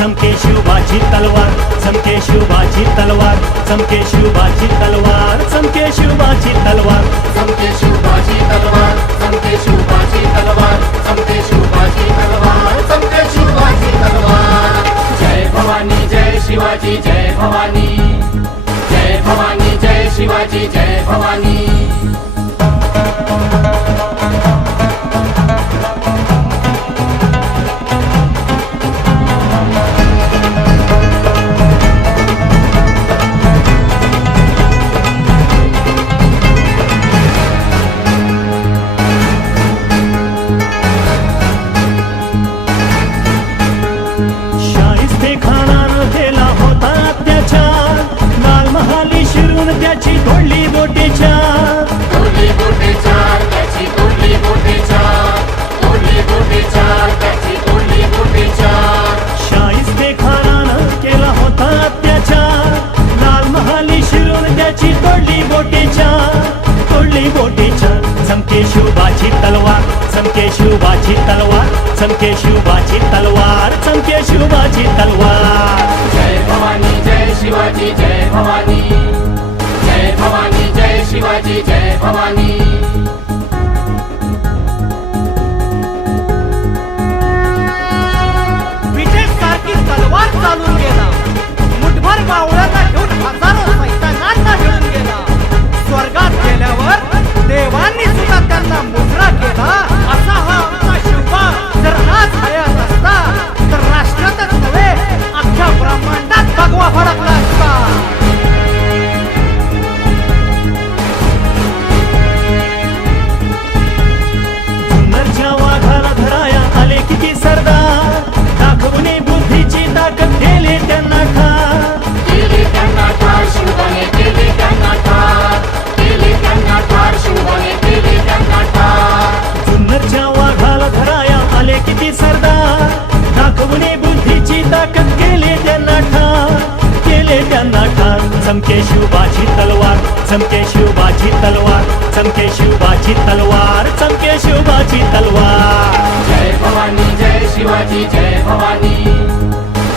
चमके शिवबाची तलवार, चमके शिवबाची तलवार, चमके शिवबाची तलवार, चमके शिवबाची तलवार, चमके शिवबाची तलवार, चमके शिवबाची तलवार, चमके शिवबाची तलवार, चमके शिवबाची तलवार. जय भवानी जय शिवाजी जय भवानी, जय भवानी जय शिवाजी जय भवानी. शाहिस्ते खानानं केला होता अत्याचार, लाल महाली शिरून त्याची तोडली बोटे चार. तोडली बोटे चार, त्याची तोडली बोटे चार, तोडली बोटे चार, त्याची तोडली बोटे चार. शाहिस्ते खानानं केला होता अत्याचार, लाल महाली शिरून त्याची तोडली बोटे चार, तोडली बोटे चार. चमके शिवबाची तलवार, चमके शिवबाची तलवार, चमके शिवबाची तलवार, चमके शिवबाची तलवार. जय भवानी जय शिवाजी जय भवानी, जय भवानी जय शिवाजी जय भवानी. विजयसारखी तलवार चालून गेला, मुठभर मावळ्यांना घेऊन हजारो सैतानांना घेऊन गेला. स्वर्गात गेल्यावर देवांनी सुद्धा त्यांना मुजरा केला. असा हा आमचा शिवबा जर आज हयात असता तर राष्ट्रातच नव्हे अख्ख्या ब्रह्मांडात भगवा फडकला असता. जुन्नरच्या वाघाला धराया आले किती सरदार, दाखवणे बुद्धीची ताकद केले त्यांना ठार. केली त्यांना ठार शिवबाने, केली त्यांना ठार, केली त्यांना ठार शिवबाने, केली त्यांना ठार. जुन्नरच्या वाघाला धराया आले किती सरदार, दाखवणे बुद्धीची ताकद केले त्यांना ठार, केले त्यांना ठार. चमके शिवबाची तलवार, चमके शिवबाची तलवार, चमके शिवबाची तलवार, चमके शिवबाची तलवार. जय भवानी जय शिवाजी जय भवानी,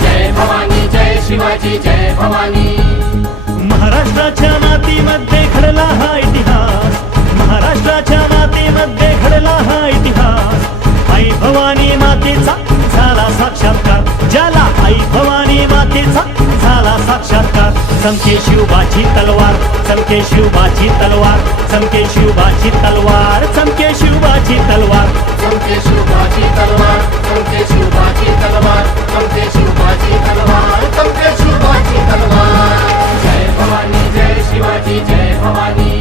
जय भवानी जय शिवाजी जय भवानी. महाराष्ट्राच्या मातीमध्ये घडला हा इतिहास, महाराष्ट्राच्या मातीमध्ये घडला हा इतिहास. आई भवानी मातेचा झाला साक्षात्कार, ज्याला आई भवानी मातेचा झाला साक्षात्कार. चमके शिवबाची तलवार, चमके शिवबाची तलवार, चमके शिवबाची तलवार, चमके शिवबाची तलवार. चमके शिवबाची तलवार, चमके शिवबाची तलवार, चमके शिवबाची तलवार, चमके शिवबाची तलवार. जय भवानी जय शिवाजी जय भवानी,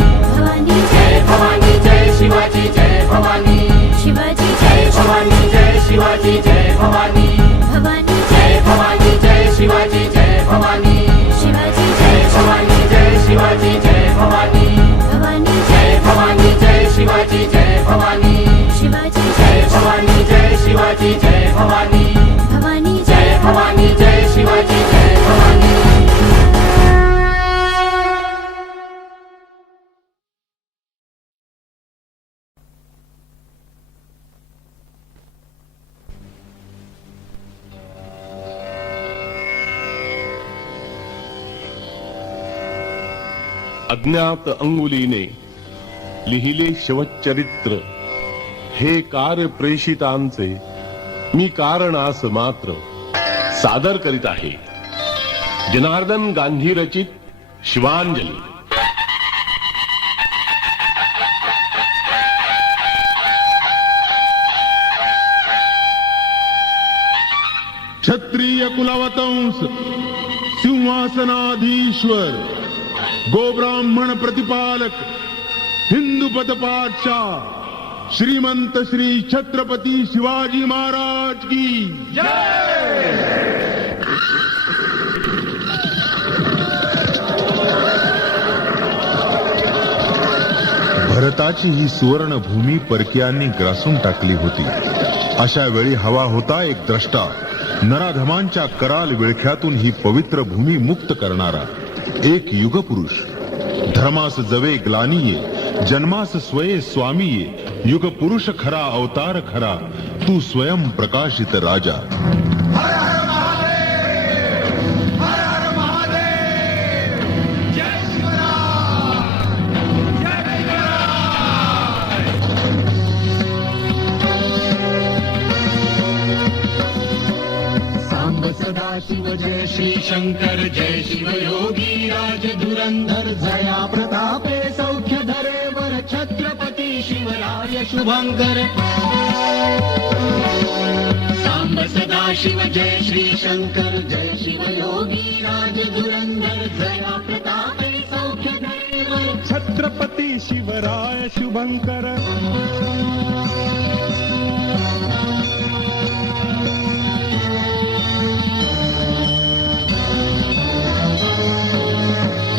जय भवानी जय शिवाजी जय भवानी, जय भवानी जय शिवाजी जय भवानी, जय भवानी जय शिवाजी जय भवानी, जय भवानी जय शिवाजी जय भवानी, जय भवानी जय शिवाजी जय भवानी, जय भवानी जय शिवाजी जय भवानी, जय भवानी जय शिवाजी जय भवानी. अज्ञात अंगुलीने लिहिले शवचरित्र, हे कार्य प्रेषितांचे मी कारणास मात्र सादर करीत आहे. जनार्दन गांधी रचित शिवांजली. क्षत्रिय कुलवतंस सिंहासनाधीश्वर गोब्राह्मण प्रतिपालक हिंदू पदपातशाह श्रीमंत श्री छत्रपती शिवाजी महाराज की भारताची ही सुवर्ण भूमी परकीयांनी ग्रासून टाकली होती. अशा वेळी हवा होता एक द्रष्टा, नराधमांच्या कराल विळख्यातून ही पवित्र भूमी मुक्त करणारा एक युगपुरुष. धर्मास जवे ग्लानीये, जन्मास स्वये स्वामीये, युगपुरुष खरा अवतार खरा, तू स्वयं प्रकाशित राजा. हर हर महादेव, सांब सदाशिव जय श्री शंकर जय शिव योगी राज धुरंधर जया प्रतापे सौख्य धरेवर छत्रपती शिवराय शुभंकर सांब सदाशिव जय श्री शंकर जय शिव योगी राज धुरंधर जया प्रतापे सौख्य धरेवर छत्रपती शिवराय शुभंकर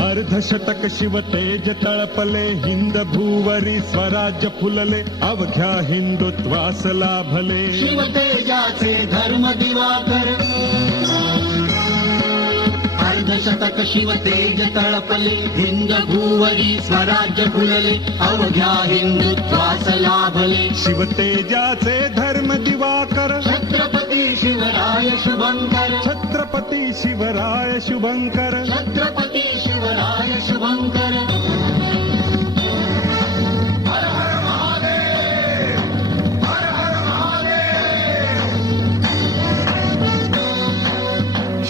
अर्धशतक शिव तेज तळपले हिंद भूवरी स्वराज्य फुलले अवघ्या हिंदुत्वास लाभले शिव तेजाचे धर्म दिवाकर अर्धशतक शिव तेज तळपले हिंद भूवरी स्वराज्य फुलले अवघ्या हिंदुत्वास लाभले शिव तेजाचे धर्म दिवाकर छत्रपती शिवराय शुभंकर छत्रपती शिवराय शुभंकर छत्रपती शिवराय शुभंकर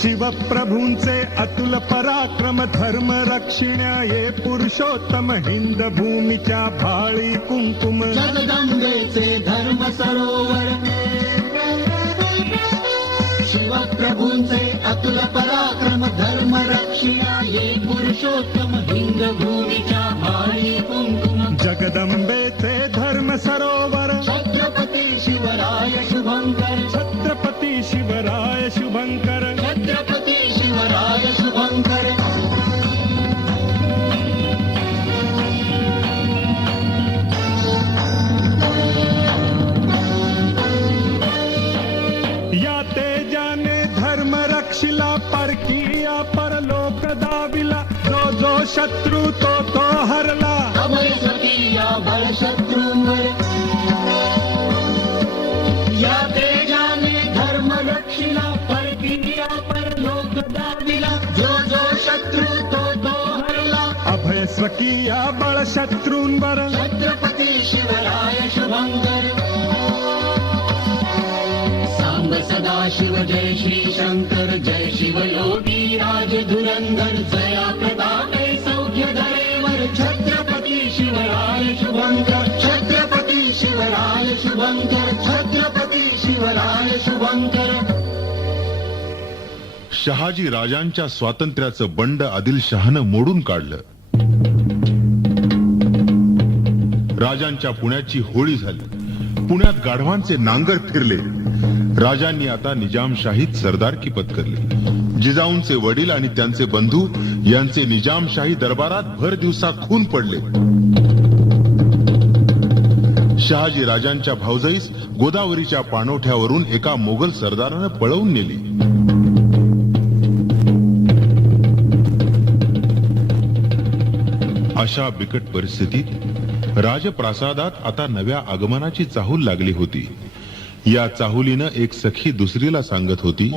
शिवप्रभूंचे अतुल पराक्रम धर्म रक्षिण्या ये पुरुषोत्तम हिंद भूमीच्या भाळी कुंकुम जगदंबेचे धर्म सरोवर शिवप्रभूंचे अतुल पराक्रम धर्म रक्षिया ये पुरुषोत्तम हिंद भूमीच्या भाळी कुंकुम जगदंबेचे धर्म सरोवर छत्रपती शिवराय शुभंकर छत्रपती शिवराय शुभंकर छत्रपती शिवराय शुभंकर या तेजाने धर्म रक्षिला परकीया परलोक दाविला जो जो शत्रू तो हरला अभय सतीया बळ शत्रूंवर या तेजाने धर्म रक्षिला परकिया परलोक दाविला जो जो शत्रू तो हरला अभय स्वकीया बळ शत्रूंवर छत्रपती शिवराय शुभंकर सांब सदाशिव जय श्री शंकर जय शिव योगी राज धुरंधर जया प्रतापे सौख्य धरेवर छत्रपती शिवराय शुभंकर छत्रपती शिवराय शुभंकर छत्रपती शिवराय शुभंकर शहाजी राजांच्या स्वातंत्र्याचं बंड आदिलशहानं मोडून काढलं. राजांच्या पुण्याची होळी झाली. पुण्यात गाढवांचे नांगर फिरले. राजांनी आता निजामशाहीत सरदारकी पत्करली. जिजाऊंचे वडील आणि त्यांचे बंधू यांचे निजामशाही दरबारात भर दिवसा खून पडले. शहाजी राजांच्या भावजईस गोदावरीच्या पाणवठ्यावरून एका मोगल सरदारानं पळवून नेली. अशा बिकट परिस्थितीत राजप्रासादात आता नव्या आगमनाची चाहूल लागली होती. या चाहुलीनं एक सखी दुसरीला सांगत होती,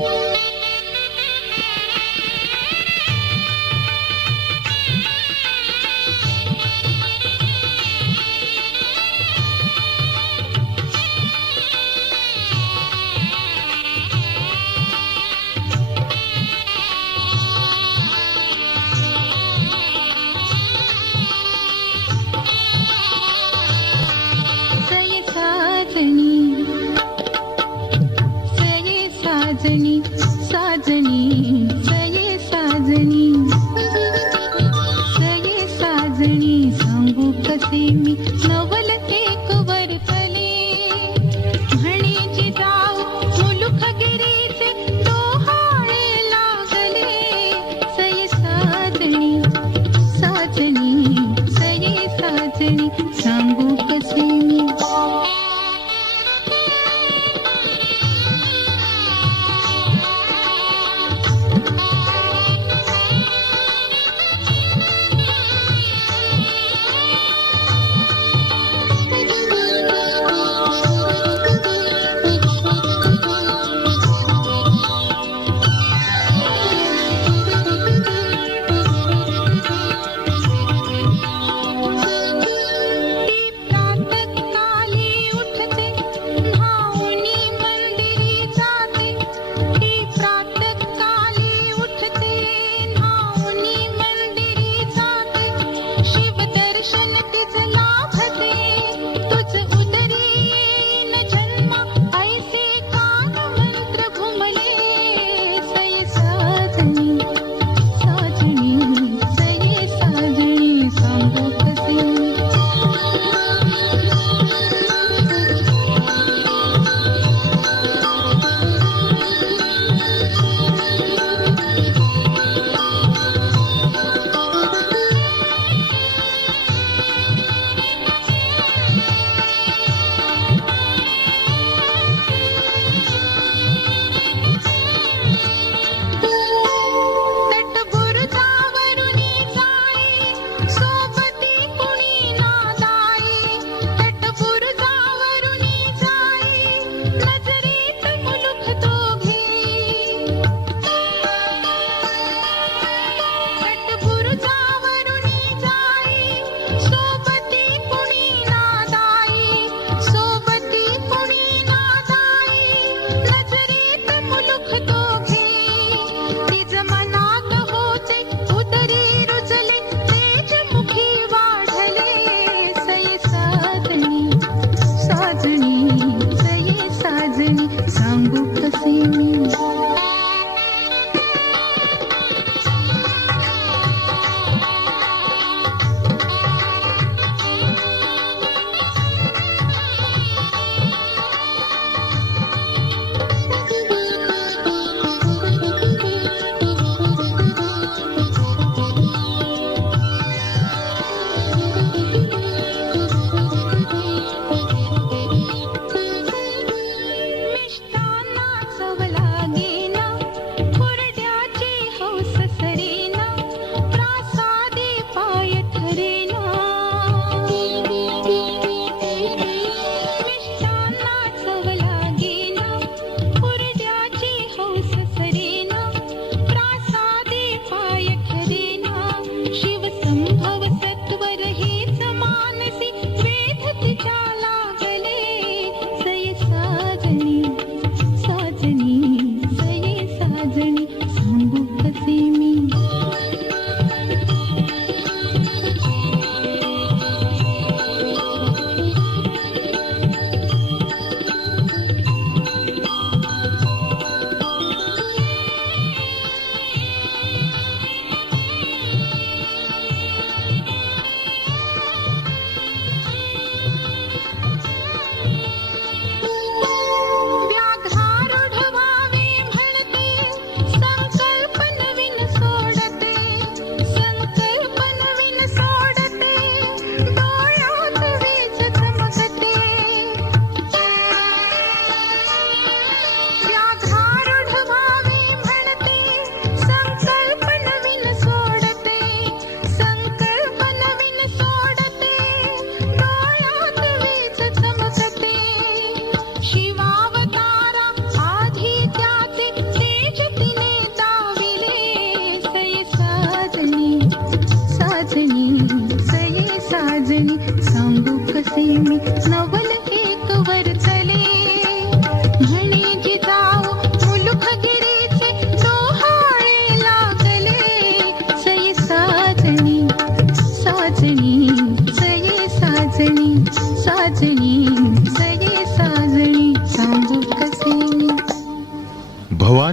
साजनी साजनी सये साजनी सये साजनी सांगू कसे मी नवल एक वरतले म्हणीची जाऊ मुलुखगिरीचे डोहाळे लागले सये साजनी साजनी सये साजनी सांगू कसे मी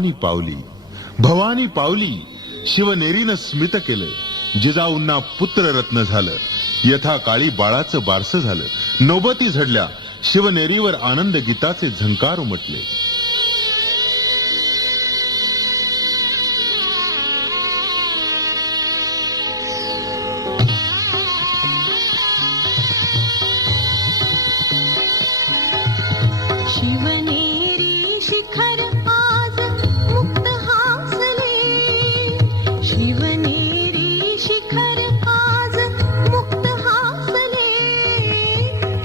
भवानी पावली, भवानी पावली. शिवनेरीनं स्मित केलं, जिजाऊंना पुत्ररत्न झालं. यथा काळी बाळाचं बारसं झालं. नौबती झडल्या, शिवनेरीवर आनंद गीताचे झंकार उमटले. शिवनेरी शिखर आज मुक्त हासले. शिवनेरी शिखर आज मुक्त हासले.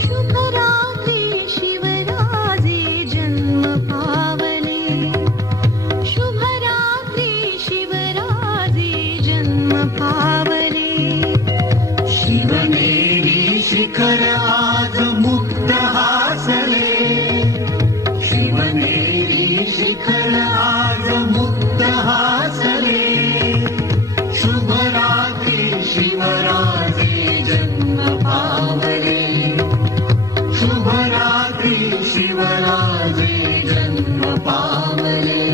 शुभरात्री शिवराजे जन्म पावले. शुभरात्री शिवराजे जन्म पावले. शिवनेरी शिखर आज मुक्त हासले. शिवनेरी शिखर आज मुक्त हासले. शुभरात्री शिवराजे जन्म पावले. शुभरात्री शिवराजे जन्म पावले.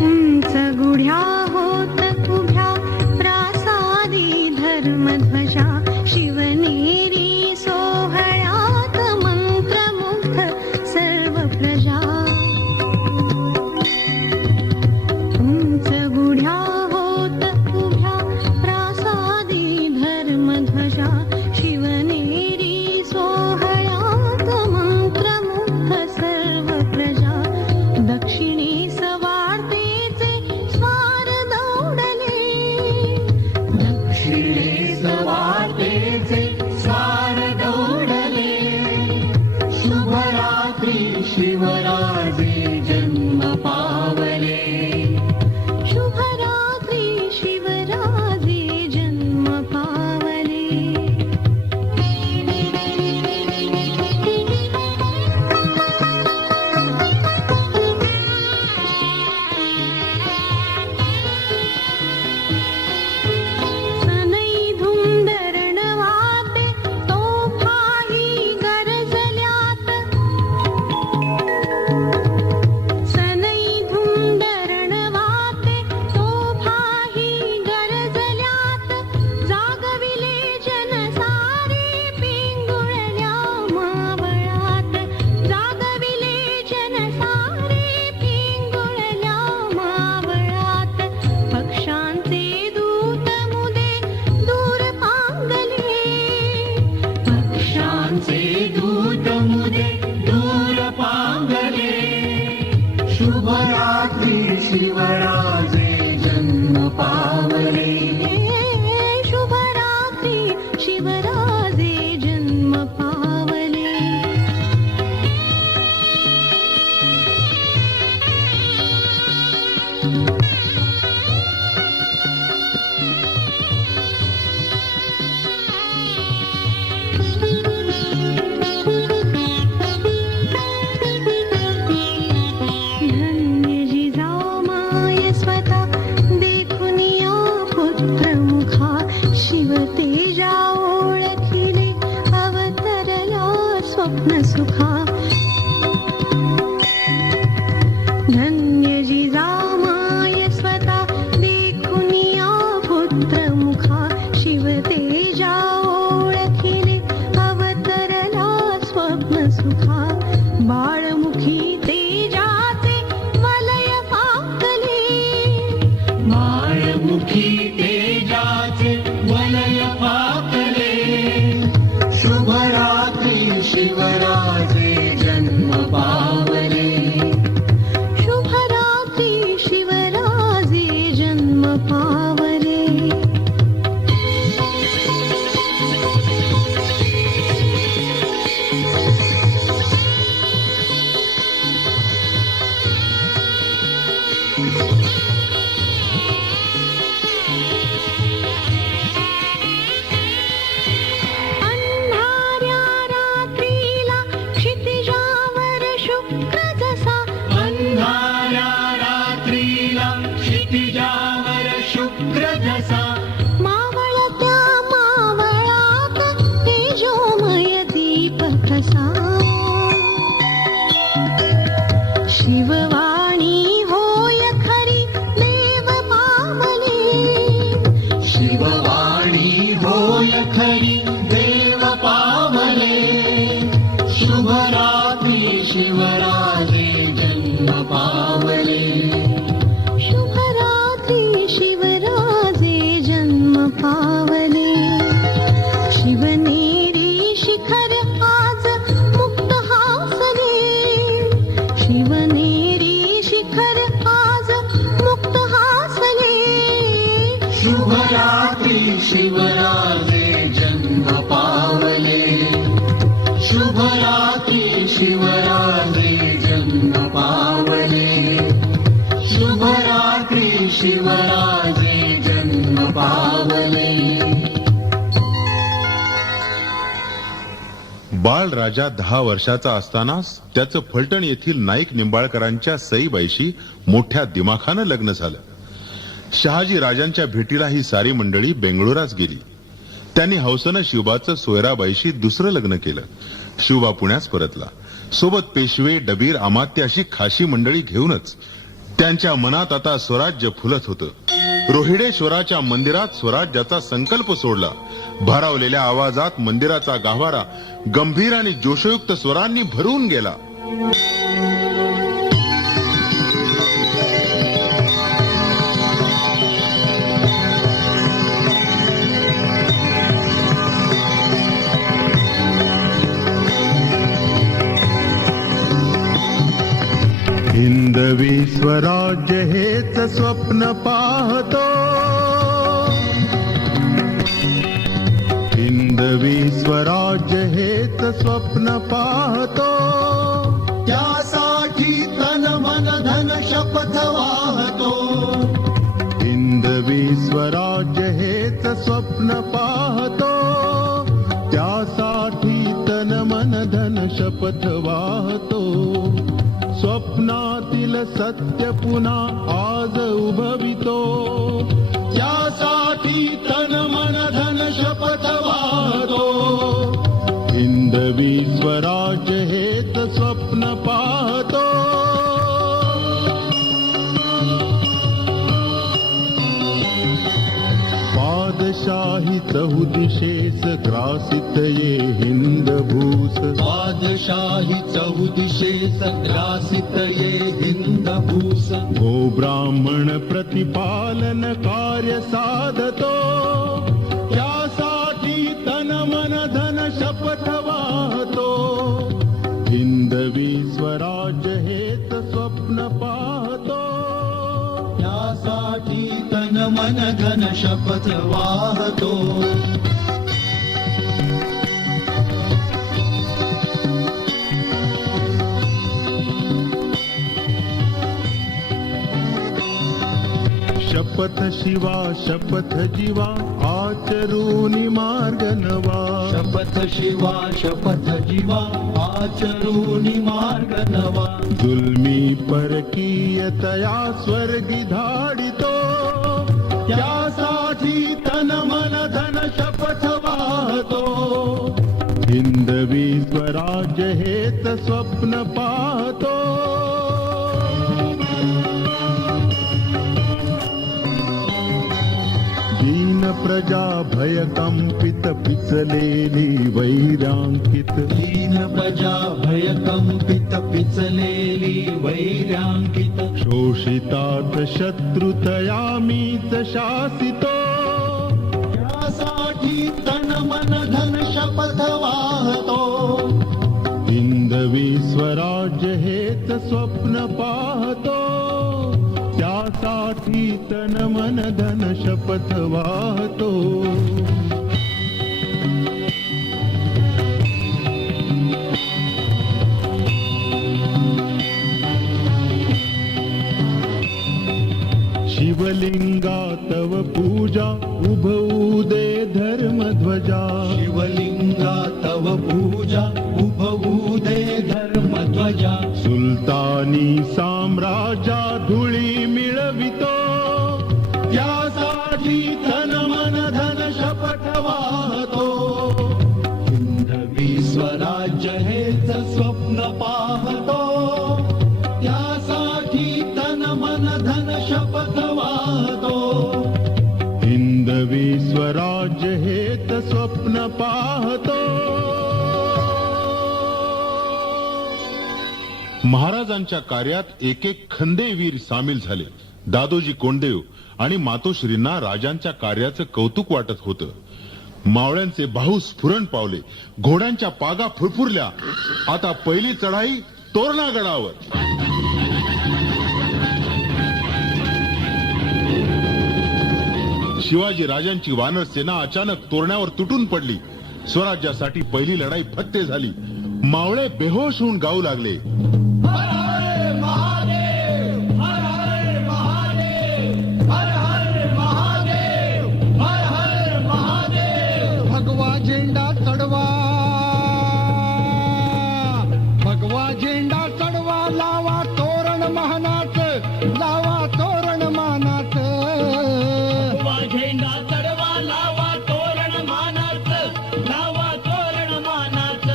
उंच गुढ्या होत उभ्या प्रासादी धर्मध्वजा. शिवनेरी सोहळ्यात मंत्रमुग्ध सर्व प्रजा. उंच गुढ्या होत उभ्या प्रासादी धर्मध्वजा. शिवनेरी सोहळ्यात मंत्रमुग्ध सर्व प्रजा. दक्षिणेस वाढतेचे स्वार दौडले. दक्षिणेस वाटेचे स्वार दौडले. शुभरात्री शिवराजे जन्म पावले. शुभरात्री शिवराजे जन्म पावले. सनई धुंदरण वाटे तोफाही गरजल्यात. सनई धुंदरण वाटे तोफाही गरजल्यात. जागविले जनसारे पिंगुळल्या मावळात. जागविले जनसारे पिंगुळल्या मावळात. पक्षांचे दूत मुदे दूर पांगले. पक्षांचे दूत मुदे दूर पांगले. शुभरात्री शिवराजे जन्म पावले. शुभरात्री शिवराजे जन्म पावले. धन्य जिजाऊ माय शुक्र जसा अंधाऱ्या रात्रीला क्षितिजावर शुक्र जसा मावळत्या मावळात तेजोमय दीप कसा शिववाणी होय खरी देव पावले शिववाणी होय खरी देव पावले शुभरात्री शिवराजे जन्म पावले शुभरात्री शिवराजे जन्म पावले शिवनेरी शिखर आज मुक्त हासले शिवनेरी शिखर आज मुक्त हासले शुभरात्री शिवराजे जन्म पावले शुभरात्री शिवराजे जन्म पावले शुभरात्री शिवराजे जन्म पावले बाळराजा 10 वर्षाचा असतानाच त्याचं फलटण येथील नाईक निंबाळकरांच्या सईबाईशी मोठ्या दिमाखानं लग्न झालं. शहाजी राजांच्या भेटीला ही सारी मंडळी बेंगळुरात गेली. त्यांनी हौसेनं शिवबाचं सोयराबाईशी दुसरं लग्न केलं. शिवबा पुण्यास परतला. सोबत पेशवे, डबीर, अमात्य अशी खाशी मंडळी घेऊनच त्यांच्या मनात आता स्वराज्य फुलत होतं. रोहिडेश्वराच्या मंदिरात स्वराज्याचा संकल्प सोडला. भारावलेल्या आवाजात मंदिराचा गाभारा गंभीर आणि जोशयुक्त स्वरांनी भरून गेला. हिंदवी स्वराज्य हेच स्वप्न पाहतो. हिंदवी स्वराज्य हेच स्वप्न पाहतो. त्यासाठी तन मन धन शपथ वाहतो हिंदवी स्वराज्य हेच स्वप्न पाहतो. त्यासाठी तन मन धन शपथ वाहतो. स्वप्नातील सत्य पुन्हा आज उभवितो. त्यासाठी तन मन धन शपथ वाहतो. हिंदवी स्वराज्य हेच स्वप्न पाहतो. पादशाही चहुदिशेस ग्रासित ये हिंद भूस. पादशाही चौदिशेस ग्रासित ये हिंद भूस गो ब्राह्मण प्रतिपालन कार्य साधतो. त्यासाठी तन मन धन शपथ वाहतो. हिंदवी स्वराज्य हेच स्वप्न पाहतो. त्यासाठी तन मन धन शपथ वाहतो शपथ शिवा शपथ जीवा आचरूनी मार्ग नवा. शपथ शिवा शपथ जीवा आचरूनी मार्ग नवा जुलमी परकीयतया स्वर्गी धाडितो. त्यासाठी तन मन धन शपथ वाहतो. हिंदवी स्वराज्य हेच स्वप्न पाहतो. दीन प्रजा भय कंपित पिचलेली वैरांकित. दीन प्रजा भय कंपित पिचलेली वैरांकित शोषितात शत्रुतया मीच शासितो. त्यासाठी तन मन धन शपथ वाहतो. हिंदवी स्वराज्य हेच स्वप्न पाहतो. त्यासाठी तन मन धन शपथ वाहतो. शिवलिंगा तव पूजा उभवू दे धर्मध्वजा. शिवलिंगा तव पूजा उभवू दे धर्मध्वजा सुल सुलतानी साम्राज्या धुळी मिळवितो यासाठी तन मन धन शपथ वाहतो हिंदवी स्वराज्य हेच स्वप्न पाहतो यासाठी तन मन धन शपथ वाहतो हिंदवी स्वराज्य हेच स्वप्न पाहतो. महाराजांच्या कार्यात एक एक खंदेवीर सामील झाले. दादोजी कोंडदेव आणि मातोश्रींना राजांच्या कार्याचं कौतुक वाटत होतं. मावळ्यांचे बाहू स्फुरण पावले, घोड्यांच्या पागा फुरफुरल्या. आता पहिली चढाई तोरणागडावर. शिवाजी राजांची वानर सेना अचानक तोरण्यावर तुटून पडली. स्वराज्यासाठी पहिली लढाई फत्ते झाली. मावळे बेहोश होऊन गाऊ लागले. भगवा झेंडा चढवा, भगवा झेंडा चढवा, लावा तोरण मानाच, लावा तोरण मानाच. भगवा झेंडा चढवा, लावा तोरण मानाच, लावा तोरण मानाच.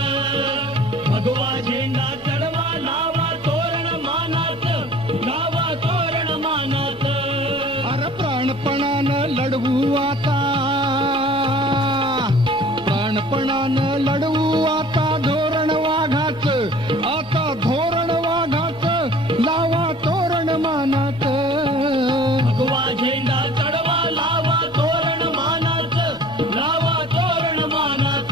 भगवा झेंडा चढवा, लावा तोरण मानाच, लावा तोरण मानाच. अरे प्राणपणानं लढवू आता, प्राणपणानं लढवू आता धोरण वाघाच, आता धोरण वाघाच, लावा तोरण मानाच. भगवा झेंडा चढवा, लावा तोरण मानाच, लावा तोरण मानाच.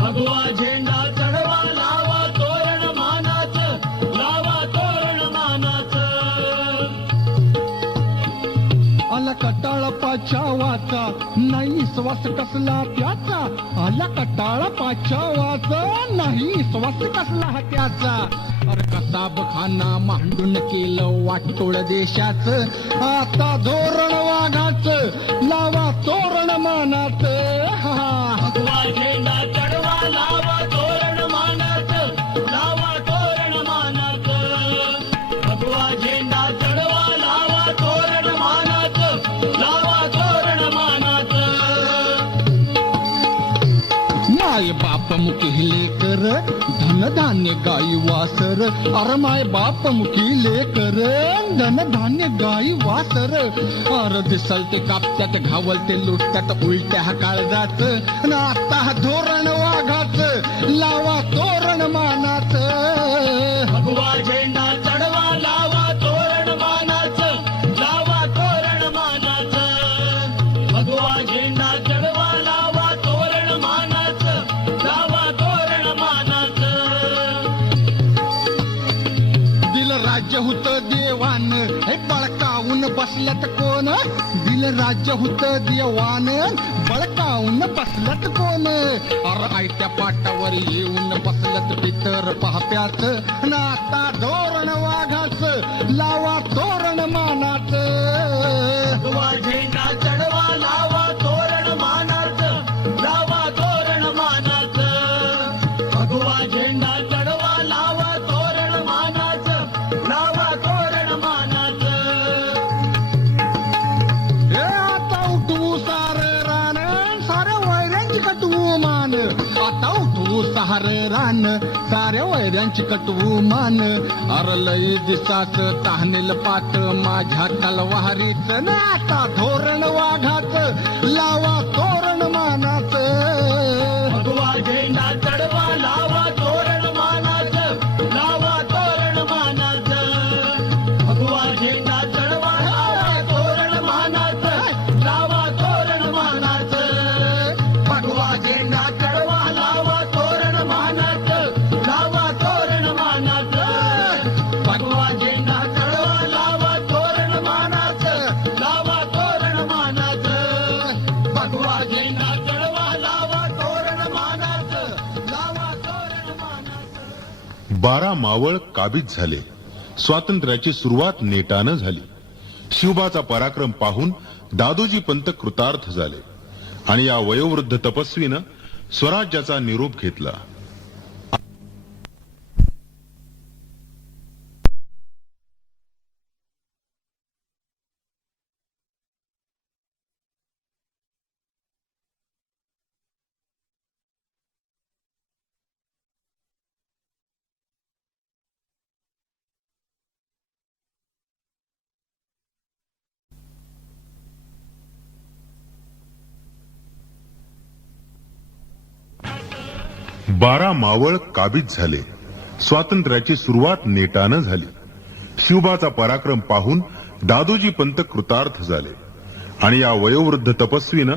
भगवा झेंडा चढवा, लावा तोरण मानाच, लावा तोरण मानाच. आला कटाळ पाचावाचा, नाही श्वास कसला त्याचा. आला कटाळ पाचावाचा, नाही श्वास कसला त्याचा. अरे कसाबखाना मांडून केलं वाटोळ देशाच, आता धोरण वाघाच, लावा तोरण मानाच. भगवा झेंडा चढवा, लावा तोरण मानाच, लावा तोरण मानाच. भगवा झेंडा चढवा, लावा तोरण मानाच, लावा तोरण मानाच. माय बाप मुखी लेकर, धनधान्य गाई वासर. अरे माय बाप मुखी लेकर, धनधान्य गाई वासर. अरे दिसल ते कापत्यात, घावल ते लुटत्यात, उलट्या काळजाच. न आता धोरण वाघाच, लावा तोरण मानाच. भगवा झेंडा चढवा, लावा तोरण मानाच, लावा तोरण मानाच. भगवा झेंडा चढवा, लावा तोरण मानाच, लावा तोरण मानाच. दिल राज्य होत देवान, हे बळकावून बसल्यात कोण. दिल राज्य होत देवान, बळकावून बसल्यात कोण. अरे आयत्या पाटावर येऊन बसल्यात पितर पाप्याच. न आता धोरण वाघाच, लावा तोरण मानाच. भगवा झेंडा चढवा, लावा तोरण मानाच, लावा तोरण मानाच. भगवा झेंडा चढवा, लावा तोरण मानाच, लावा तोरण मानाच. हे आता उठवू सार रान, साऱ्या वैऱ्यांची कटवू मान. आता उठवू सार रान, साऱ्या वैऱ्यांची कटवू मान. अरे लय दिसाच ताहनेल पाट माझ्या तलवारीच. न आता धोरण वाघाच, लावा तोरण मानाच. भगवा झेंडा चढवा, लावा तोरण मानाच, लावा तोरण मानाच. भगवा झेंडा चढवा, लावा तोरण मानाच, लावा तोरण मानाच. भगवा झेंडा चढवा, लावा तोरण मानाच, लावा तोरण मानाच. भगवा झेंडा चढवा, लावा तोरण मानाच, लावा तोरण मानाच. भगवा झेंडा चढवा, लावा तोरण मानाच, लावा तोरण मानाच. 12 मावळ काबीज झाले. स्वातंत्र्याची सुरुवात नेटानं झाली. शिवबाचा पराक्रम पाहून दादोजी पंत कृतार्थ झाले आणि या वयोवृद्ध तपस्वीनं स्वराज्याचा निरोप घेतला. 12 मावळ काबीज झाले. स्वातंत्र्याची सुरुवात नेटानं झाली. शिवबाचा पराक्रम पाहून दादोजी पंत कृतार्थ झाले आणि या वयोवृद्ध तपस्वीनं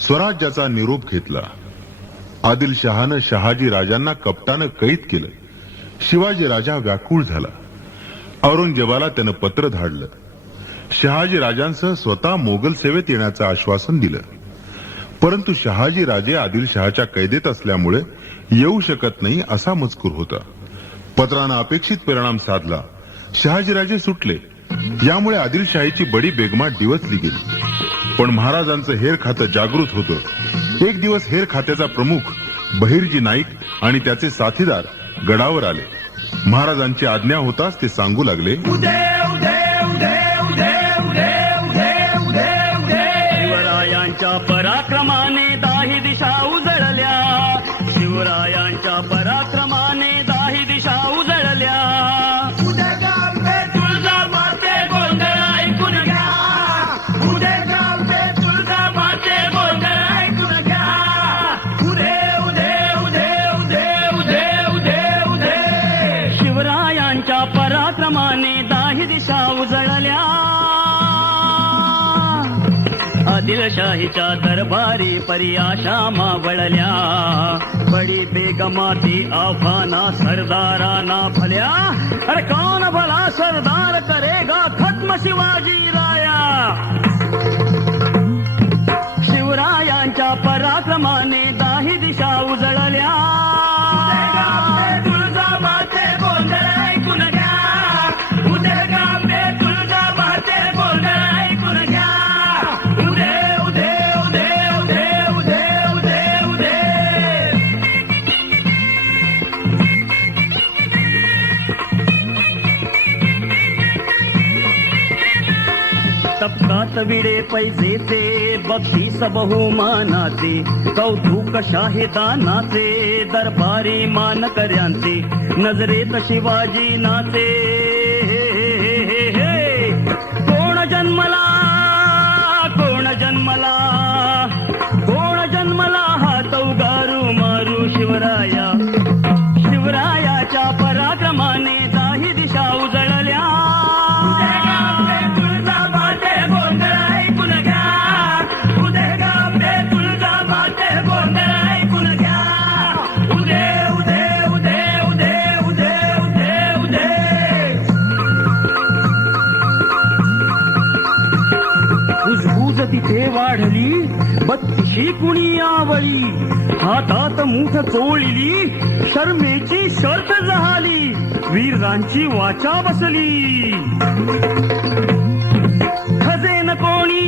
स्वराज्याचा निरोप घेतला. आदिलशहानं शहाजी राजांना कपटानं कैद केलं. शिवाजी राजा व्याकुळ झाला. औरंगजेबाला त्यानं पत्र धाडलं. शहाजी राजांसह स्वतः मोगल सेवेत येण्याचं आश्वासन दिलं. परंतु शहाजी राजे आदिलशहाच्या कैदेत असल्यामुळे येऊ शकत नाही असा मजकूर होता. पत्रानं अपेक्षित परिणाम साधला. शहाजीराजे सुटले. यामुळे आदिलशाहीची बडी बेगमाट दिवसली गेली. पण महाराजांचं हेर खातं जागृत होतं. एक दिवस हेर खात्याचा प्रमुख बहिर्जी नाईक आणि त्याचे साथीदार गडावर आले. महाराजांची आज्ञा होताच ते सांगू लागले, शिवरायांच्या पराक्रमाने दाही दिशा उजळल्या. शिवरायांच्या पराक्रमाने दाही दिशा उजळल्या. शिवरायांच्या पराक्रमाने दाही दिशा उजळल्या. आदिलशाहीच्या दरबारी परियाशा मावळल्या. बडी बेगमाती आव्हाना सरदारांना भल्या. अरे कौन भला सरदार करेगा खत्म शिवाजी राया. शिवरायांच्या पराक्रमाने दाही दिशा उजळल्या. तपकात विडे पैसेचे बक्षीस बहुमानाचे कौतुक शाहिदानाचे दरबारी मानकऱ्यांचे नजरेत शिवाजी नाचे. कोण जन्मला कोण जन्मला कोण जन्मला हात उगारू मारू शिवराया. शिवरायाच्या पराक्रमाने दाही दिशा उजळल्या. तिथे वाढली 32 कुणी आवळी. हातात मूठ चोळली शर्मेची शर्त झाली. वीरांची वाचा बसली. धजेन कोणी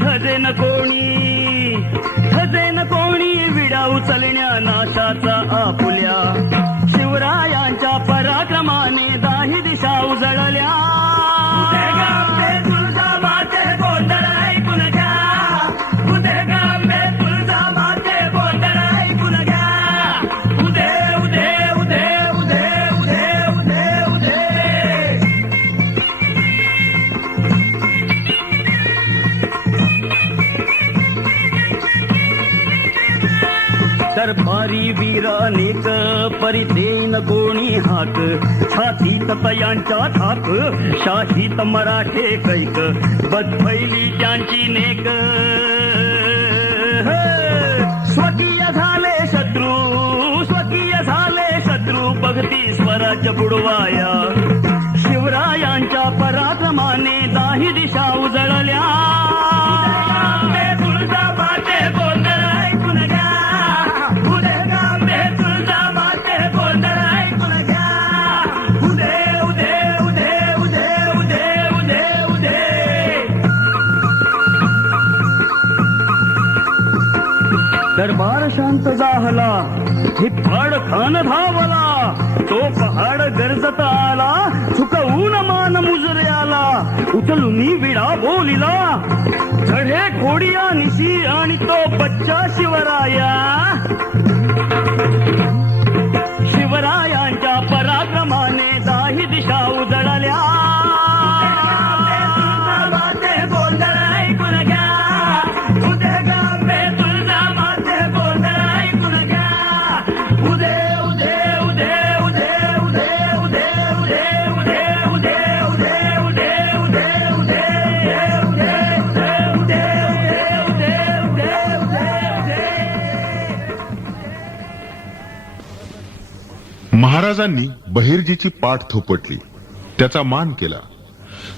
धजेन कोणी धजेन कोणी विडा उचलण्या नाशाचा आपुल्या. शिवरायांच्या पराक्रमाने दाही दिशा उजळल्या. दरबारी वीरानेक परिदेन कोणी हाक. छातीत तयांच्या थाक शाहीत मराठे कैक बदफैली त्यांची नेक. स्वकीय झाले शत्रू स्वकीय झाले शत्रू बघती स्वराज्य बुडवाया. शिवरायांच्या पराक्रमाने दाही दिशा उजळल्या. दरबार शांत झाला. हिप्पाड खान धावला. तो पहाड गरजत आला. चुकवून मान मुजऱ्याला. उचलून विडा बोलिला. चढे घोडिया निशी आणि तो बच्चा शिवराया. शिवरायांच्या पराक्रमाने दाही दिशा उजळल्या. महाराजांनी बहिर्जीची पाठ थोपटली, त्याचा मान केला.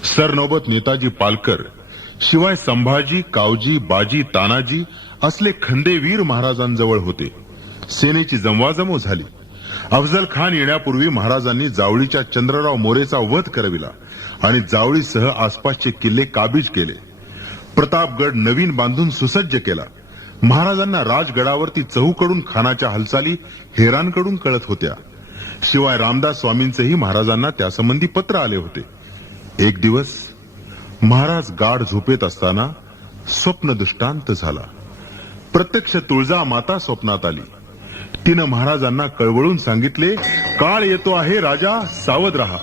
सरनौबत नेताजी पालकर शिवाय संभाजी, कावजी, बाजी, तानाजी असले खंदेवीर महाराजांजवळ होते. सेनेची जमवाजमव झाली. अफजल खान येण्यापूर्वी महाराजांनी जावळीच्या चंद्रराव मोरेचा वध करविला आणि जावळीसह आसपासचे किल्ले काबीज केले. प्रतापगड नवीन बांधून सुसज्ज केला. महाराजांना राजगडावरती चहूकडून खानाच्या हालचाली हेरांकडून कळत होत्या. शिवाय रामदास स्वामींचेही महाराजांना त्यासंबंधी पत्र आले होते. एक दिवस महाराज गाढ झोपेत असताना स्वप्न दृष्टांत झाला. प्रत्यक्ष तुळजा माता स्वप्नात आली. तिनं महाराजांना कळवळून सांगितले, काळ येतो आहे राजा, सावध रहा.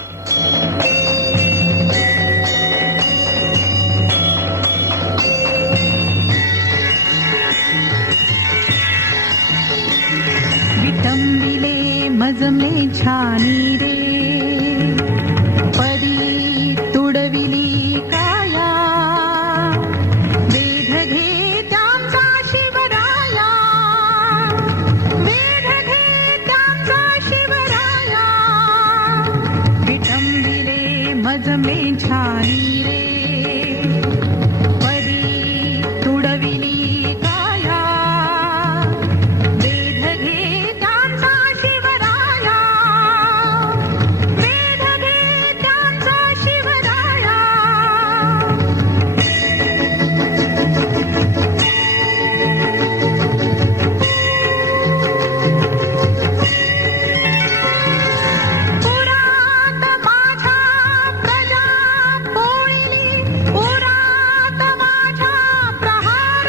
विटंबिले मजमले छानी रे, परी तुडविली काया, वेध घे त्यांचा शिवराया, वेध घे त्यांचा शिवराया. विटंबिले मजमले छानी रे, परी तुडविली काया, वेध घे त्यांचा शिवराया, वेध घे त्यांचा शिवराया. उरात माझ्या प्रजा पोळिली, उरात माझ्या प्रहार,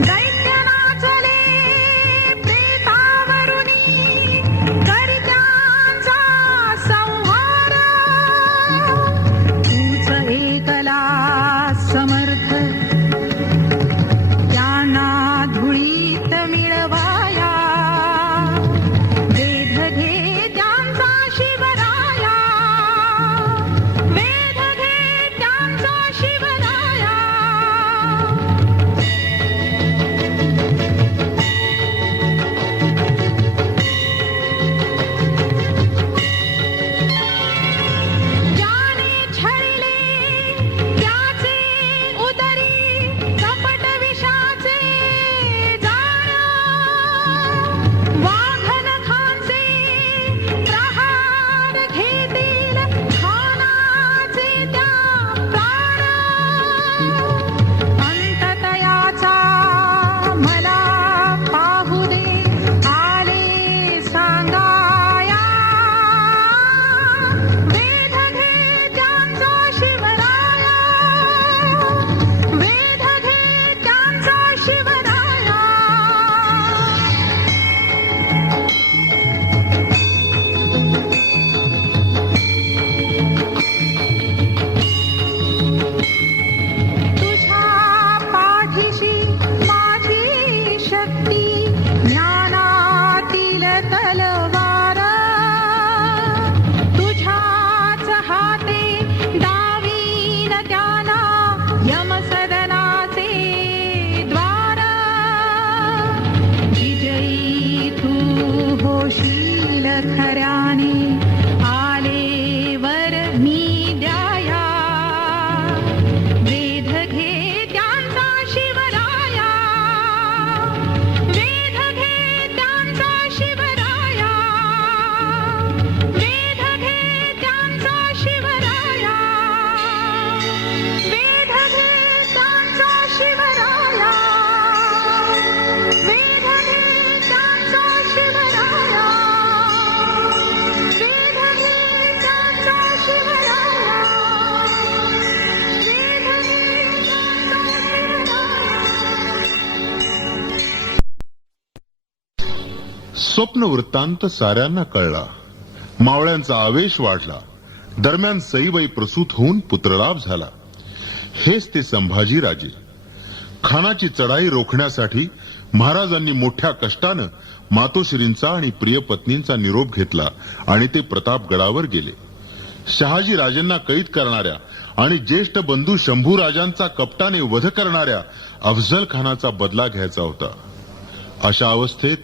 दैत्य नाचले प्रेतावरुनी, करत्यांचा संहार. तूच एकला समर्थ, त्यांना धुळीत मिळवाया, वेध घे त्यांचा शिवराया, वेध घे त्यांचा शिवराया. ज्याने छळले त्याचे उदरी, कपट विषाचे जाळ, वाघन खांचे प्रहार घेतील, खानाचे त्या प्राण. अंततयाचा मला पाहू दे, आले सांगाया, वेध घे त्यांचा शिवराया, वेध घे त्यांचा शिवराया. तुझ्या पाठीशी माझी शक्ती, ज्ञानातील तलवार, तुझ्याच हाते दावीन त्याला यमसदनाचे द्वार. विजयी तू होशील खऱ्याने, आलेवर मी द्याया, वेध घे त्यांचा शिवराया, वेध घे त्यांचा शिवराया, वेध घे त्यांचा शिवराया, वेध घे त्यांचा शिवराया, वेध घे त्यांचा शिवराया, वेध घे त्यांचा शिवराया, वेध घे त्यांचा शिवराया. स्वप्न वृत्तांत साऱ्यांना कळला. मावळ्यांचा आवेश वाढला. दरम्यान सईबाई प्रसूत होऊन पुत्रलाभ झाला. हेच ते संभाजी राजे. खानाची चढाई रोखण्यासाठी महाराजांनी मोठ्या कष्टानं मातोश्रींचा आणि प्रिय पत्नींचा निरोप घेतला आणि ते प्रतापगडावर गेले. शहाजी राजांना कैद करणाऱ्या आणि ज्येष्ठ बंधू शंभू राजांचा कपटाने वध करणाऱ्या अफझल खानाचा बदला घ्यायचा होता. अशा अवस्थेत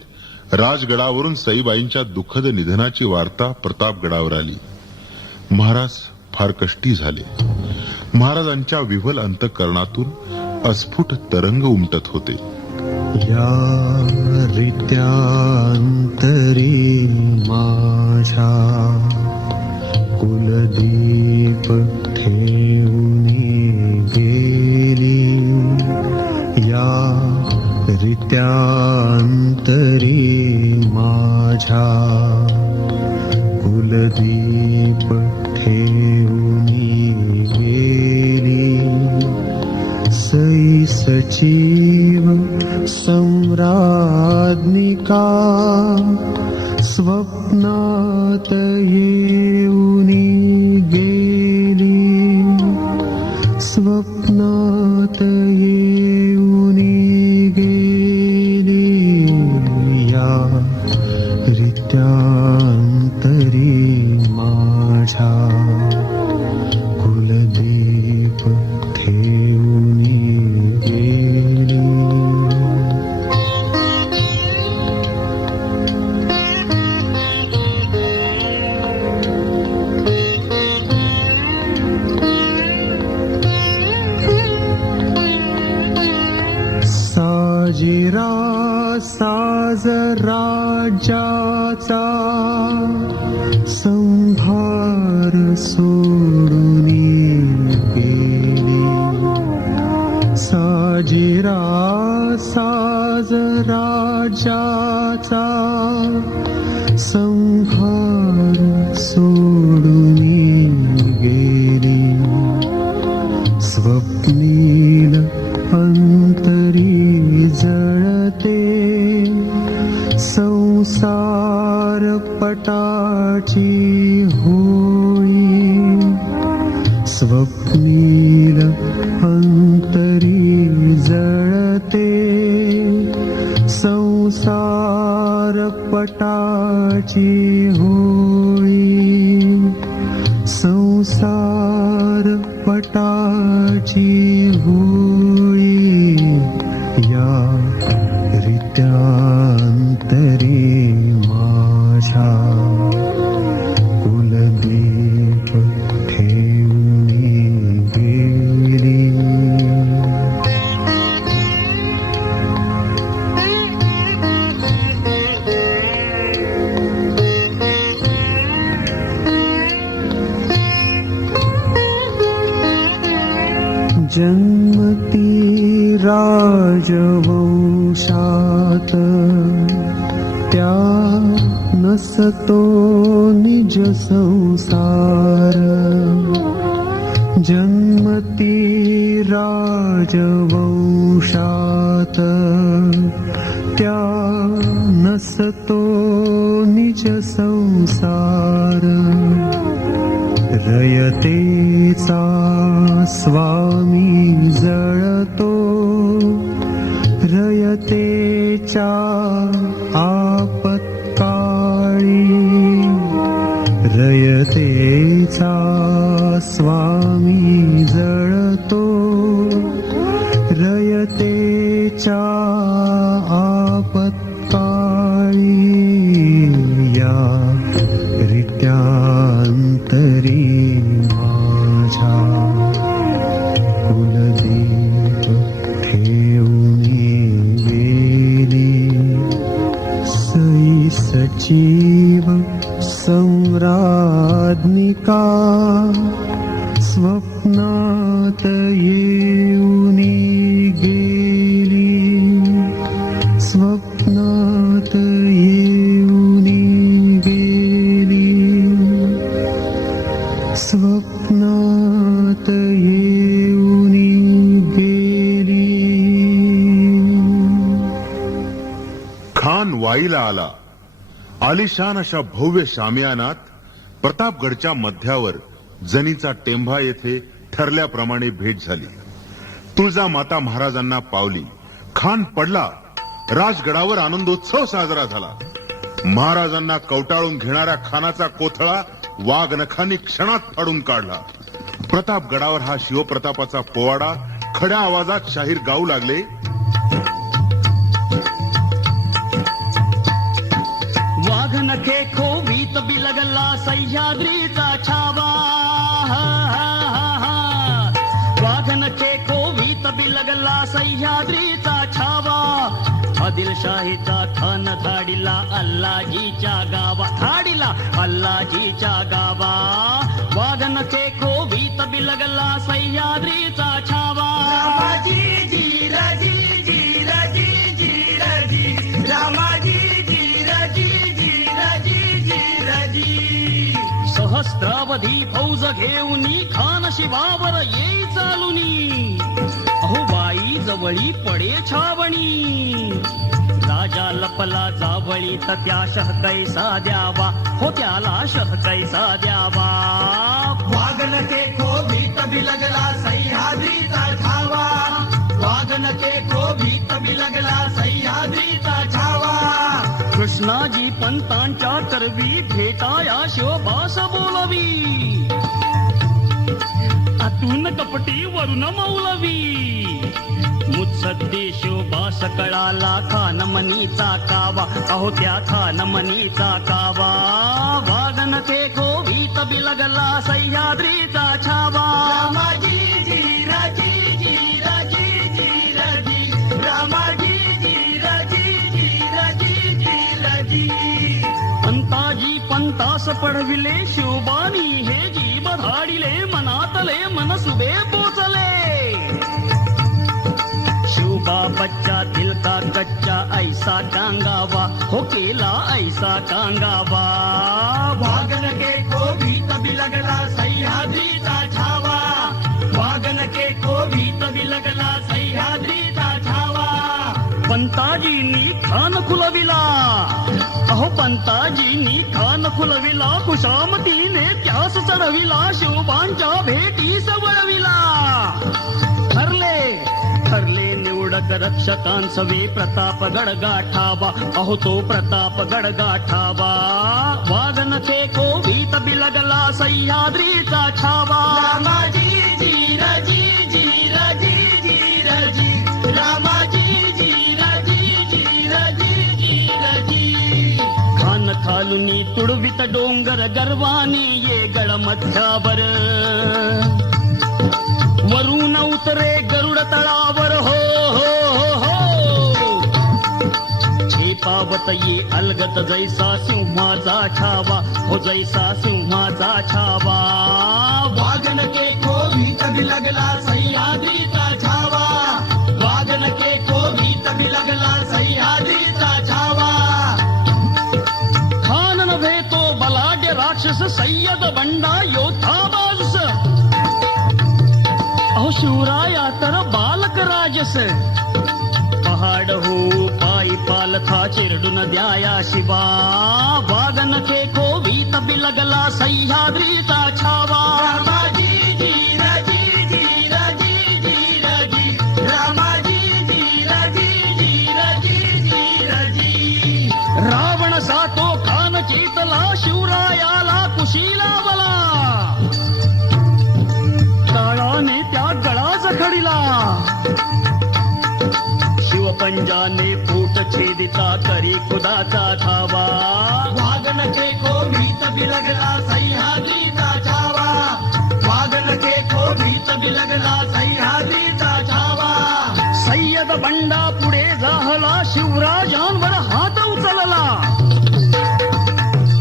राजगडावरून सईबाईंच्या दुःखद निधनाची वार्ता प्रतापगडावर आली. महाराज फार कष्टी झाले. महाराजांच्या विव्हल अंतःकरणातून अस्फुट तरंग उमटत होते. या रित्यांतरी माझ्या कुलदीप ठेवून गेली. या रित्यांतरी माझ्या कुलदीप ठेवून गेली. सई सचिव सम्राज्ञिका स्वप्नात येऊन गेली. स्वप्नात येऊन गेली. या रित्यांतरी माझ्या कुलदीप ठेवून गेली. साजिरा साज राज्याचा संभार सोडून गेली. साजिरा साज राज्याचा संभार सोडून गेली. स्वप्नील अंतरी जळते संसार पटाची होळी. स्वप्नील अंतरी जळते संसार पटाची होळी. संसार पटाची होळी. या रित्यांतरी माझ्या कुलदीप ठेवून गेली. जन्मती राजवंशात त्या नसतो निज संसार. जन्मती राजवंशात त्या नसतो निज संसार. रयतेचा स्वामी जळतो रयतेच्या आपत्काळी. रयतेचा स्वामी जळतो रयतेच्या आपत्काळी. या रित्यांतरी माझ्या कुलदीप ठेवून गेली. सई सचिव सम्राज्ञिका स्वप्नात येऊन गेली. स्वप्नात येऊन गेली. स्वप्नात येऊन गेली. खान वाईला आला. आलिशान अशा भव्य शामियानात प्रतापगडच्या मध्यावर जनीचा टेंभा येथे ठरल्याप्रमाणे भेट झाली. तुळजामाता महाराजांना पावली. खान पडला राजगडावर आनंदोत्सव साजरा झाला. महाराजांना कवटाळून घेणाऱ्या खानाचा कोथळा वाघ नखांनी क्षणात फाडून काढला. प्रतापगडावर हा शिवप्रतापाचा पोवाडा खड्या आवाजात शाहीर गाऊ लागले. वाघ नखे खोवीत बिलगला सह्याद्रीचा छावा. वाघ नखे खोवीत बिलगला सह्याद्रीचा छावा. आदिलशाहीचा थान धाडिला अल्लाजीच्या गावा. धाडिला अल्लाजीच्या गावा. वाघ नखे खोवीत बिलगला सह्याद्रीचा छावा. रामाजी जी राजी जी राजी जी राजी. रामाजी जी राजी जी राजी जी राजी. सहस्त्रावधी फौज घेऊनी खान शिवावर येई चालुनी. अहो बाई जवळी पडे छावणी. राजा लपला जावळी तर त्या शह कैसा द्यावा. हो त्याला शह कैसा द्यावा. वाघनके खोभीत बिलगला सह्याद्रीचा छावा. वाघनके खोभीत बिलगला सह्याद्रीचा छावा. कृष्णाजी पंतांच्या करवी भेटाया शिवबास बोलवी. आतून कपटी वरून मौलवी. मुत्सद्दी शिवबास कळाला खानमनीचा कावा. अहो त्या खानमनीचा कावा. वाघनखे खोवीत बिलगला सह्याद्रीचा छावा. रामाजी जी राजी जी राजी जी राजी. रामाजी जी राजी जी राजी जी राजी. पंताजी पंतास पडविले शिवबानी हे जीव धाडिले. मनातले मनसुबे पोचले. बच्चा दिल का कच्चा ऐसा कांगावा. हो केला ऐसा कांगावा. वाघनके खोवीत बिलगला सह्याद्रीचा छावा. वाघनके खोवीत बिलगला सह्याद्रीचा छावा. पंताजींनी खान खुलविला. अहो पंताजींनी खान खुलविला. खुशामतीने त्यास चढविला. शिवबांच्या भेटीस वळविला. ठरले निवडक रक्षकांसवे प्रतापगड गाठावा. अहो तो प्रतापगड गाठावा. वाघनखे खोवीत बिलगला सह्याद्रीचा छावा. रामाजी जी राजी जी राजी जी राजी. रामाजी जी राजी जी राजी जी राजी. खान खालुनी तुडवित डोंगर गर्वाने ये गड मध्यावर. वरून उतरे गरुड तळावर. हो हो हो हो. झेपावत ये अलगत जैसा सिंहाचा छावा. हो जैसा सिंहाचा छावा. वाघनके खोवीत बिलगला सह्याद्रीचा छावा. वाघनके खोवीत बिलगला सह्याद्रीचा छावा. खान नव्हे तो बलाढ्य राक्षस सय्यद बंडा योद्धा बाजस. अहो शिवराया तर बालक राजस. पहाड हो पायी पालथा चिरडून द्याया शिवा. वाघनखे खोवीत बिलगला सह्याद्रीचा छावा. रामाजी जी राजी जी राजी जी राजी. रामाजी जी राजी जी राजी जी राजी. रावण सातो खान चेतला. शिवरायाला कुशीलावला. काळाने त्या गळाच खडिला. शिवपंजाने फूट छेदिता करी खुदाचा धावा. वाघनखे खोवीत बिलगला सह्याद्रीचा छावा. वाघनखे खोवीत बिलगला सह्याद्रीचा छावा. सय्यद बंडा पुढे जाहला. शिवराजांवर हात उचलला.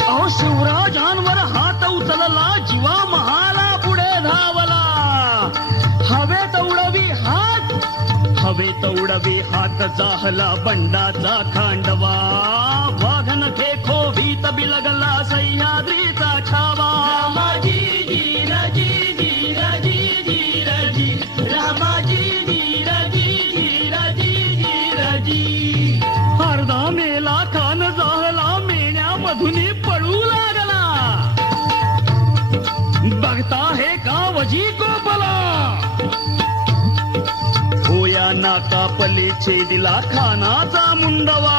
अहो शिवराजांवर हात उचलला. जीवा महाला पुढे धावला. हवेत उडवी हात जाहला बंडाचा खांडवा. वाघनखे खोवीत बिलगला सह्याद्रीचा छावा. रामाजी जी राजी जी राजी जी राजी. रामाजी जी राजी जी राजी जी राजी. अर्धा मेला खान जाहला. मेण्यामधून पळू लागला. बघता हे का वजी कोपला. होया ना कापले छेदिला खानाचा मुंडवा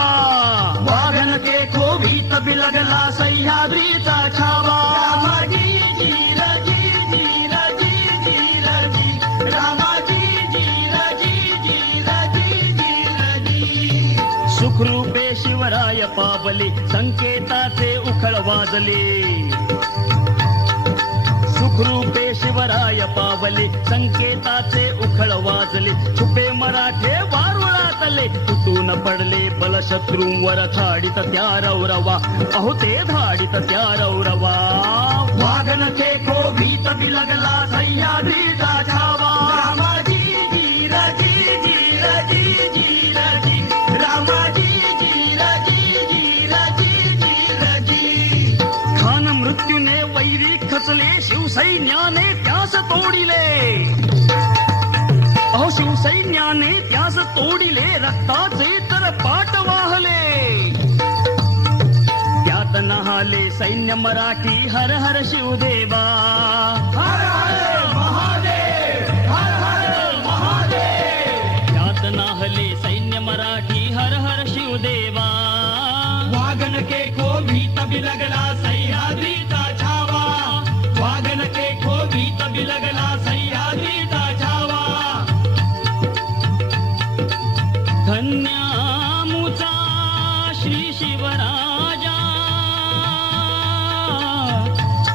वाघन के खोवीत बिलगला सह्याद्रीचा छावा रामाजी जीराजी जीराजी जीराजी रामाजी जीराजी जीराजी जीराजी सुखरूपे शिवराय पावले संकेताचे उखळ वाजले सुखरूपे शिवराय पावले संकेताचे उखळ वाजले छुपे मराठे वारुळातले तुटून पडले बलशत्रूंवर धाडित त्या रौरवा अहो ते धाडित त्या रौरवा वाघन थे भीत बिलगला सह्याद्रीचा छावा रामाजी जीराजी जीराजी जीराजी रामाजी जीराजी जीराजी जीराजी खान मृत्यूने वैरी खचले शिवसैन्याने त्यास तोडिले अहो शिवसैन्याने त्यास तोडिले रक्ताचे तर पाट वाहले त्यात नहाले सैन्य मराठी हर हर शिवदेवा हर हर महादेव हर हर महादेव त्यात नहाले सैन्य मराठी हर हर शिवदेवा वाघन के भीत बिलगला सह्याद्रीचा छावा वाघन के भीत बिलगला सह्याद्रीचा छावा धन्यामुचा श्री शिवराजा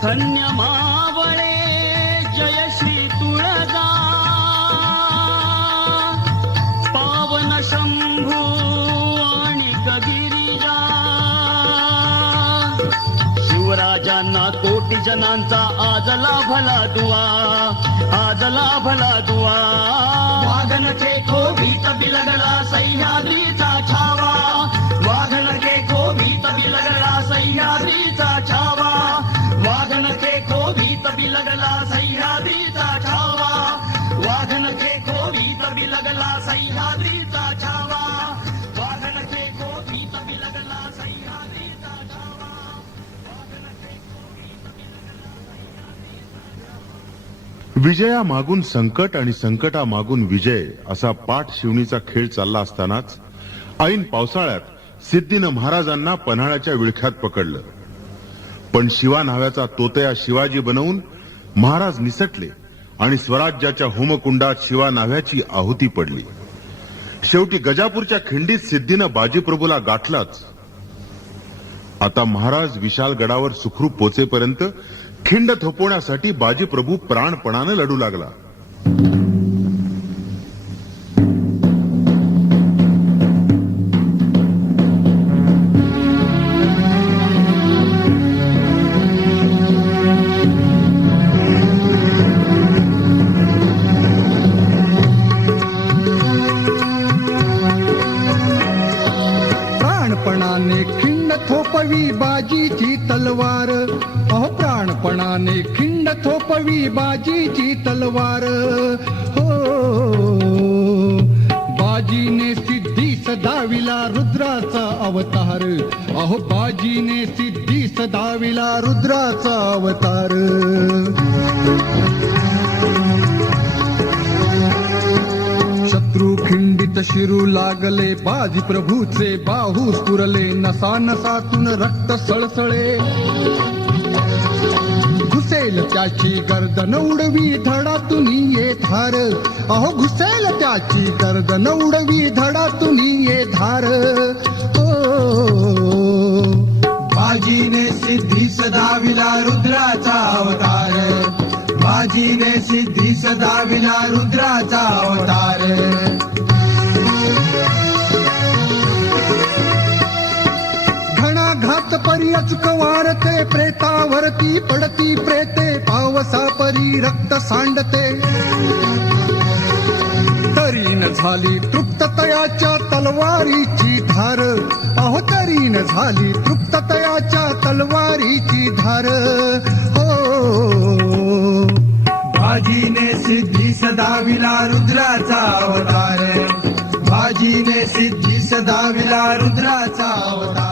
धन्य मावळे जय श्री तुळजा पावन शंभू आणि गिरिजा शिवराजांना कोटी जनांचा आजला भला दुआ आजला भला दुआ वाघन के भीत बिलगला सह्याद्रीचा छावा वाघन के भीत बिलगला सह्याद्रीचा छावा वाघन के भीत बिलगला सह्याद्रीचा छावा वाघन के भीत बिलगला सह्याद्रीचा छावा वाघन के भीत बिलगला सह्याद्रीचा छावा विजयामागून संकट आणि संकटामागून विजय असा पाठ शिवणीचा खेळ चालला असतानाच ऐन पावसाळ्यात सिद्धीनं महाराजांना पन्हाळ्याच्या विळख्यात पकडलं. पण शिवा नावाचा तोतया शिवाजी बनवून महाराज निसटले आणि स्वराज्याच्या होमकुंडात शिवा नाव्याची आहुती पडली. शेवटी गजापूरच्या खिंडीत सिद्धीनं बाजीप्रभूला गाठलाच. आता महाराज विशालगडावर सुखरूप पोचेपर्यंत खिंड थोपवण्यासाठी बाजीप्रभू प्राणपणानं लढू लागला. प्राणपणाने खिंड थोपवी बाजीची तलवार, अहो प्राणपणाने खिंड थोपवी बाजीची तलवार. हो बाजीने सिद्धी सदाविला रुद्राचा अवतार, अहो बाजीने सिद्धी सदाविला रुद्राचा अवतार. शत्रू खिंडीत शिरू लागले बाजी प्रभूचे बाहू स्फुरले, नसा नसातून रक्त सळसळे. घुसेल त्याची गर्दन उडवी धडातून ये धार, अहो घुसेल त्याची गर्दन उडवी धडातून ये धार. बाजीने सिद्धी सदाविला रुद्राचा अवतार, बाजीने सिद्धी सदाविला रुद्राचा अवतार. घणाघात परी अचूक वारते, प्रेतावरती पडती प्रेते, पावसा परी रक्त सांडते. तरीन झाली तृप्ततयाच्या तलवारीची धार, अहो तरीन झाली तृप्ततयाच्या तलवारीची धार. हो बाजीने सिद्धी सदाविला रुद्राचा अवतार, बाजीने सिद्धी सदाविला रुद्राचा अवतार.